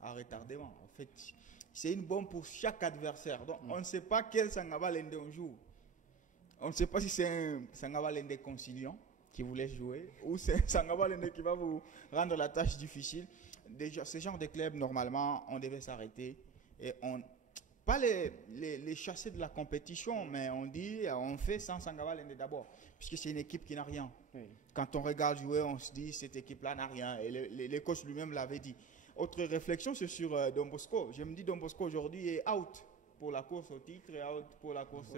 à retardement. En fait, c'est une bombe pour chaque adversaire. Donc on ne sait pas quel Sangabalende on joue. On ne sait pas si c'est un Sangabalende conciliant qui vous laisse jouer ou c'est un Sangabalende qui va vous rendre la tâche difficile. Déjà, ce genre de clubs, normalement, on devait s'arrêter et pas les chasser de la compétition, mais on fait sans Sangabalende d'abord, puisque c'est une équipe qui n'a rien. Oui. Quand on regarde jouer, on se dit cette équipe-là n'a rien. Et les coachs lui-même l'avaient dit. Autre réflexion, c'est sur Don Bosco. Je me dis Don Bosco aujourd'hui est out pour la course au titre et out pour la course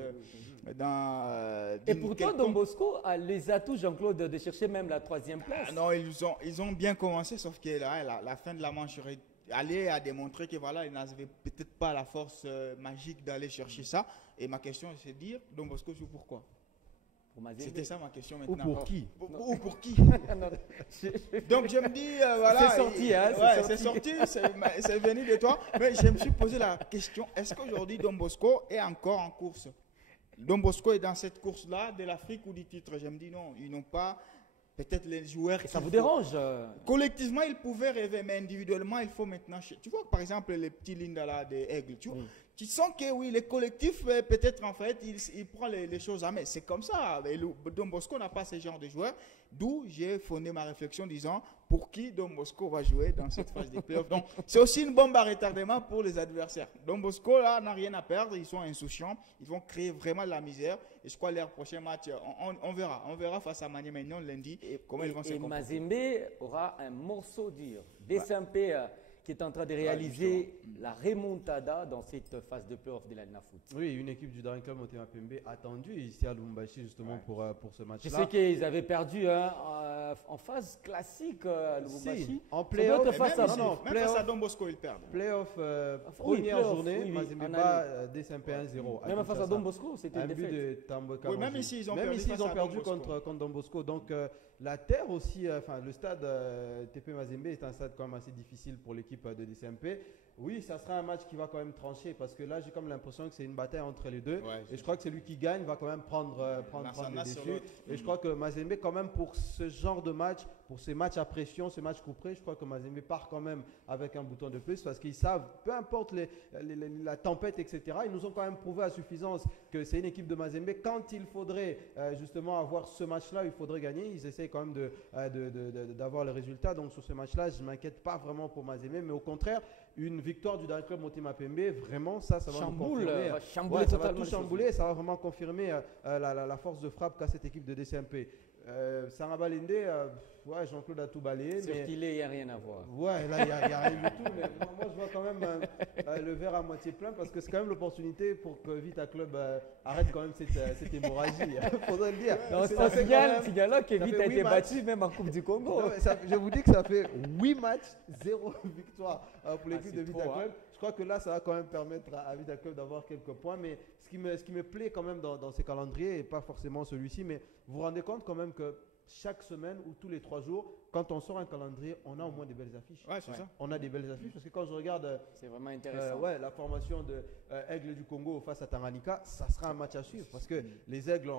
dans... et pourtant, Don Bosco a les atouts, Jean-Claude, de chercher même la 3e place. Non, ils ont bien commencé, sauf que la fin de la manche a démontré que voilà, ils n'avaient peut-être pas la force magique d'aller chercher ça. Et ma question, c'est de dire, Don Bosco joue pourquoi? C'était ça ma question maintenant. Ou pour qui? Ou pour qui? Donc je me dis, voilà. C'est sorti, hein? C'est sorti, c'est venu de toi. Mais je me suis posé la question, est-ce qu'aujourd'hui Don Bosco est encore en course? Don Bosco est dans cette course-là de l'Afrique ou du titre? Je me dis non, ils n'ont pas peut-être les joueurs. Ça vous dérange? Collectivement, ils pouvaient rêver, mais individuellement, il faut maintenant. Tu vois, par exemple, les petits Linda là des Aigles, tu vois, tu sens que oui, le collectif, peut-être en fait, il prend les choses en main. C'est comme ça. Don Bosco n'a pas ce genre de joueurs. D'où j'ai fondé ma réflexion disant pour qui Don Bosco va jouer dans cette phase des playoffs. Donc, c'est aussi une bombe à retardement pour les adversaires. Don Bosco, là, n'a rien à perdre. Ils sont insouciants. Ils vont créer vraiment de la misère. Et je crois que leur prochain match, on verra. On verra face à Maniema Union lundi comment ils vont se comporter. Mazembe aura un morceau dur. DSMP qui est en train de réaliser la remontada dans cette phase de playoff de l'Alna Foot. Oui, une équipe du Daring Club Motema Pembe attendue ici à Lubumbashi justement pour ce match-là. Je sais qu'ils avaient perdu en phase classique à Lubumbashi. Si, en playoff, même face à Don Bosco, ils perdent. Playoff, première journée, Mazembe bat DSMP 1-0. Même face à Don Bosco, c'était une défaite. De Tamboka. Oui, même ici, ils ont perdu contre Don Bosco. Donc, la terre aussi, le stade TP Mazembe est un stade quand même assez difficile pour l'équipe de DCMP. Oui, ça sera un match qui va quand même trancher parce que là, j'ai comme l'impression que c'est une bataille entre les deux. Ouais, et je crois que celui qui gagne va quand même prendre le dessus. Et je crois que Mazembe, quand même, pour ce genre de match, pour ces matchs à pression, ces matchs couperés, je crois que Mazembe part quand même avec un bouton de plus parce qu'ils savent, peu importe la tempête, etc., ils nous ont quand même prouvé à suffisance que c'est une équipe de Mazembe. Quand il faudrait justement avoir ce match-là, il faudrait gagner. Ils essayent quand même d'avoir le résultat. Donc sur ce match-là, je ne m'inquiète pas vraiment pour Mazembe, mais au contraire, une victoire du Daring Club Motema Pembe, vraiment, ça va nous confirmer. Ça va tout chambouler, ça va vraiment confirmer la force de frappe qu'a cette équipe de DCMP. Saraba Linde, Jean-Claude a tout balayé. Sur qu'il il n'y a rien à voir. Ouais, là, il n'y a rien du tout. Mais moi, je vois quand même le verre à moitié plein parce que c'est quand même l'opportunité pour que Vita Club arrête quand même cette hémorragie. Il faudrait le dire. Signalons que Vita a été battu même en Coupe du Congo. Non, je vous dis que ça fait 8 matchs, 0 victoire pour l'équipe de Vita Club. Je crois que là, ça va quand même permettre à Vita Club d'avoir quelques points. Mais ce qui me plaît quand même dans ces calendriers, et pas forcément celui-ci, mais vous vous rendez compte quand même que chaque semaine ou tous les 3 jours, quand on sort un calendrier, on a au moins des belles affiches. Ouais, c'est ça. On a des belles affiches parce que quand je regarde c'est vraiment intéressant. La formation de Aigle du Congo face à Tanganyika, ça sera un match à suivre parce que les Aigles,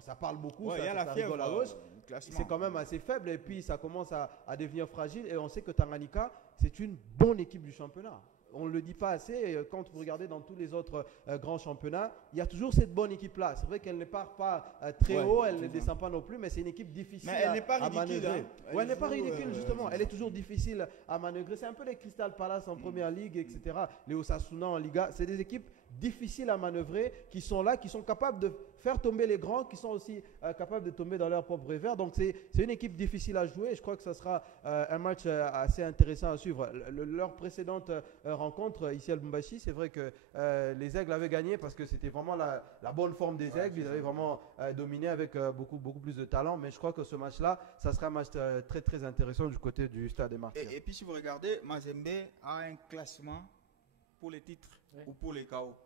ça parle beaucoup, ça rigole à gauche. C'est quand même assez faible et puis ça commence à devenir fragile et on sait que Tanganyika, c'est une bonne équipe du championnat. On ne le dit pas assez, quand vous regardez dans tous les autres grands championnats, il y a toujours cette bonne équipe-là. C'est vrai qu'elle ne part pas très haut, elle ne descend pas non plus, mais c'est une équipe difficile à manœuvrer. Elle n'est pas ridicule, justement. Elle est toujours difficile à manœuvrer. C'est un peu les Crystal Palace en première ligue, etc. Les Osasuna en Liga. C'est des équipes difficiles à manœuvrer, qui sont là, qui sont capables de faire tomber les grands, qui sont aussi capables de tomber dans leur propre revers. Donc c'est une équipe difficile à jouer. Je crois que ça sera un match assez intéressant à suivre. Leur précédente rencontre ici à Lubumbashi, c'est vrai que les Aigles avaient gagné parce que c'était vraiment la bonne forme des Aigles. Ils avaient vraiment dominé avec beaucoup plus de talent. Mais je crois que ce match-là, ça sera un match très très intéressant du côté du Stade des Martyrs. Et puis si vous regardez, Mazembe a un classement pour les titres ou pour les KO.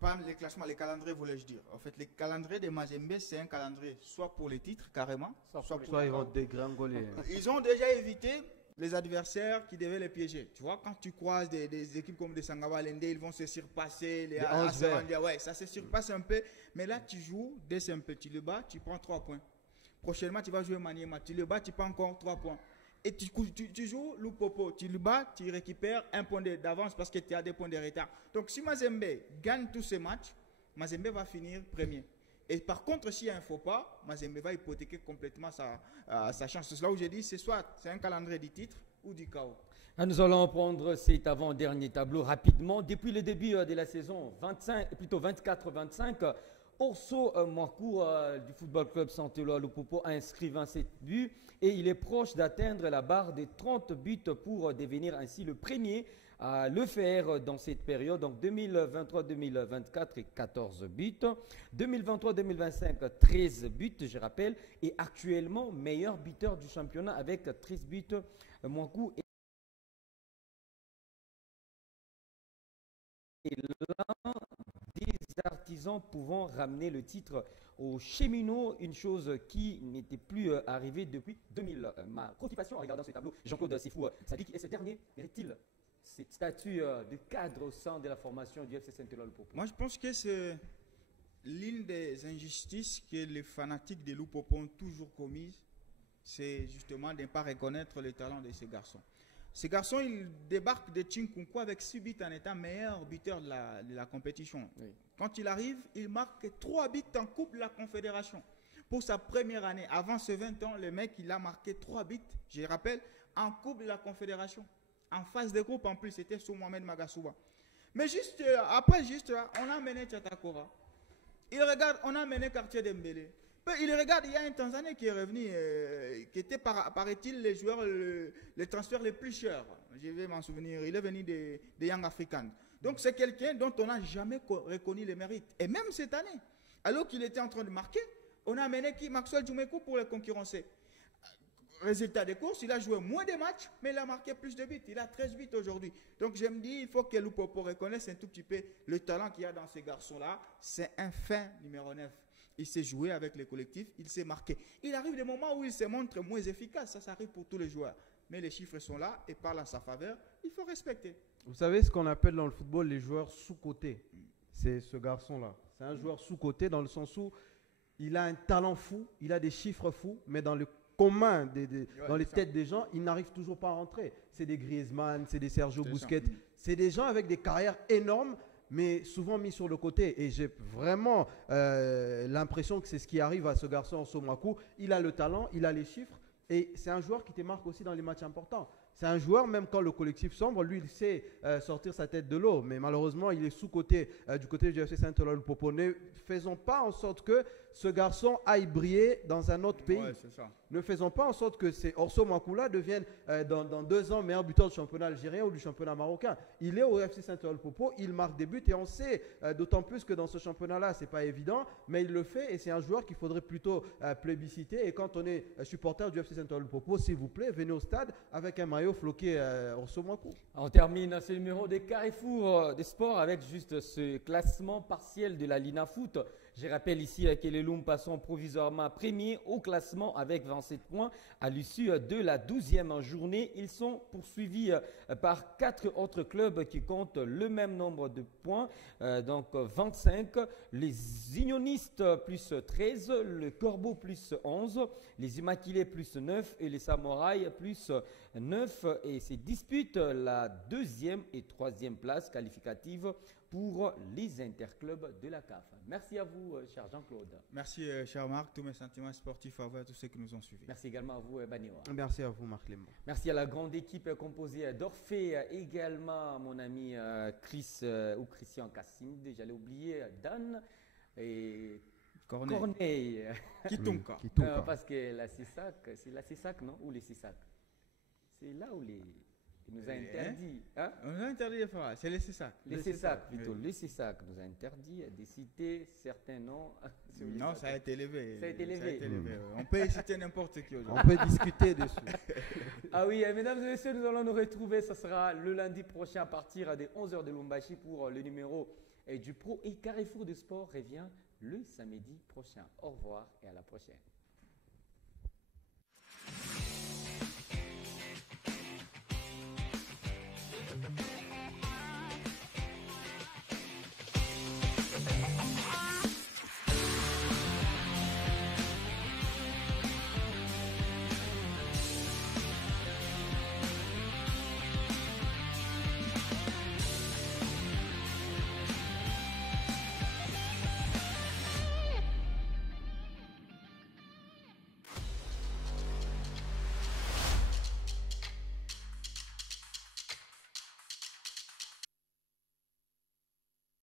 Pas les classements, les calendriers voulais-je dire. En fait, les calendriers de Mazembe, c'est un calendrier soit pour les titres carrément, soit ils vont dégringoler. Ils ont déjà évité les adversaires qui devaient les piéger. Tu vois, quand tu croises des équipes comme des Sangaba Lende, ils vont se surpasser. Les Asarandia, ouais, ça se surpasse un peu. Mais là, tu joues DSMP, tu le bats, tu prends 3 points. Prochainement, tu vas jouer Maniema, tu le bats, tu prends encore 3 points. Et tu joues Lupopo, tu le bats, tu récupères 1 point d'avance parce que tu as des points de retard. Donc si Mazembe gagne tous ces matchs, Mazembe va finir premier. Et par contre, s'il y a un faux pas, Mazembe va hypothéquer complètement sa chance. C'est là où j'ai dit, c'est un calendrier du titre ou du chaos. Nous allons prendre cet avant-dernier tableau rapidement. Depuis le début de la saison 24-25, Orso Mwaku du Football Club Santelo Lupopo a inscrit 27 buts et il est proche d'atteindre la barre des 30 buts pour devenir ainsi le premier à le faire dans cette période. Donc 2023-2024 et 14 buts, 2023-2025 13 buts, je rappelle, et actuellement meilleur buteur du championnat avec 13 buts. Mwaku est l'un des artisans pouvant ramener le titre aux cheminots, une chose qui n'était plus arrivée depuis 2000. Ma préoccupation en regardant ce tableau, Jean-Claude Sifou Sadik, est ce dernier mérite-t-il cette statut de cadre au sein de la formation du FC Saint-Éloi-Lupopo? Moi, je pense que c'est l'une des injustices que les fanatiques de Lupopo ont toujours commises, c'est justement de ne pas reconnaître le talent de ces garçons. Ce garçon, il débarque de Chinkunku avec 6 buts en étant meilleur buteur de la compétition. Oui. Quand il arrive, il marque 3 buts en Coupe de la Confédération. Pour sa première année, avant ce 20 ans, le mec, il a marqué 3 buts, je rappelle, en Coupe de la Confédération. En phase de groupe, en plus, c'était sous Mohamed Magasuba. Mais après, on a mené Tchatakora. Il regarde, on a mené Quartier Dembélé. Il regarde, il y a un Tanzanais qui est revenu, qui était, paraît-il, les transferts les plus chers. Je vais m'en souvenir. Il est venu des Young Africans. Donc, c'est quelqu'un dont on n'a jamais reconnu les mérites. Et même cette année, alors qu'il était en train de marquer, on a amené Maxwell Djoumekou pour le concurrencer. Résultat des courses, il a joué moins de matchs, mais il a marqué plus de buts. Il a 13 buts aujourd'hui. Donc, je me dis, il faut que Lupopo reconnaisse un tout petit peu le talent qu'il y a dans ces garçons-là. C'est un fin numéro 9. Il sait jouer avec les collectifs, il sait marquer. Il arrive des moments où il se montre moins efficace. Ça arrive pour tous les joueurs. Mais les chiffres sont là et parlent en sa faveur. Il faut respecter. Vous savez ce qu'on appelle dans le football les joueurs sous-cotés. C'est ce garçon-là. C'est un joueur sous-coté dans le sens où il a un talent fou, il a des chiffres fous, mais dans le commun, dans les têtes des gens, il n'arrive toujours pas à rentrer. C'est des Griezmann, c'est des Sergio Busquets. C'est des gens avec des carrières énormes, mais souvent mis sur le côté. Et j'ai vraiment l'impression que c'est ce qui arrive à ce garçon en Somakou. Il a le talent, il a les chiffres, et c'est un joueur qui te marque aussi dans les matchs importants. C'est un joueur, même quand le collectif sombre, lui, il sait sortir sa tête de l'eau. Mais malheureusement, il est sous-côté du côté du FC Saint-Olola-le-Popo. Ne faisons pas en sorte que ce garçon aille briller dans un autre pays. Ouais, c'est ça. Ne faisons pas en sorte que ces Orso Makoula devienne dans 2 ans meilleur buteur du championnat algérien ou du championnat marocain. Il est au FC Saint-Olola-le-Popo, il marque des buts et on sait, d'autant plus que dans ce championnat-là, c'est pas évident, mais il le fait et c'est un joueur qu'il faudrait plutôt plébisciter. Et quand on est supporter du FC Saint-Olola-le-Popo, s'il vous plaît, venez au stade avec un maillot floqué Orso Makou. On termine ce numéro des Carrefour des sports avec juste ce classement partiel de la Lina Foot. Je rappelle ici que les Lumpas sont provisoirement premiers au classement avec 27 points. À l'issue de la 12e journée, ils sont poursuivis par 4 autres clubs qui comptent le même nombre de points, donc 25. Les Unionistes plus 13, le Corbeau plus 11, les Immaculés plus 9 et les Samouraïs plus 9. Et se disputent la 2e et 3e place qualificative pour les interclubs de la CAF. Merci à vous, cher Jean-Claude. Merci, cher Marc. Tous mes sentiments sportifs à vous et à tous ceux qui nous ont suivis. Merci également à vous, Baniwa. Merci à vous, Marc Lemon. Merci à la grande équipe composée d'Orphée, également mon ami Christian Kassim, j'allais oublier Dan et Corneille. Kitonka. Parce que la CISAC, c'est la CISAC, non? Ou les CISAC? C'est là où il nous a interdit. Hein? On nous a interdit de faire. C'est les CISAC. Les CISAC plutôt. Oui. Les CISAC nous a interdit de citer certains noms. Non, ça a été élevé. Ça a été élevé. On peut citer n'importe qui aujourd'hui. On peut discuter dessus. Ah oui, mesdames et messieurs, nous allons nous retrouver. Ce sera le lundi prochain à partir des 11h de Lumbashi pour le numéro du Pro. Et Carrefour de Sport revient le samedi prochain. Au revoir et à la prochaine. Thank you.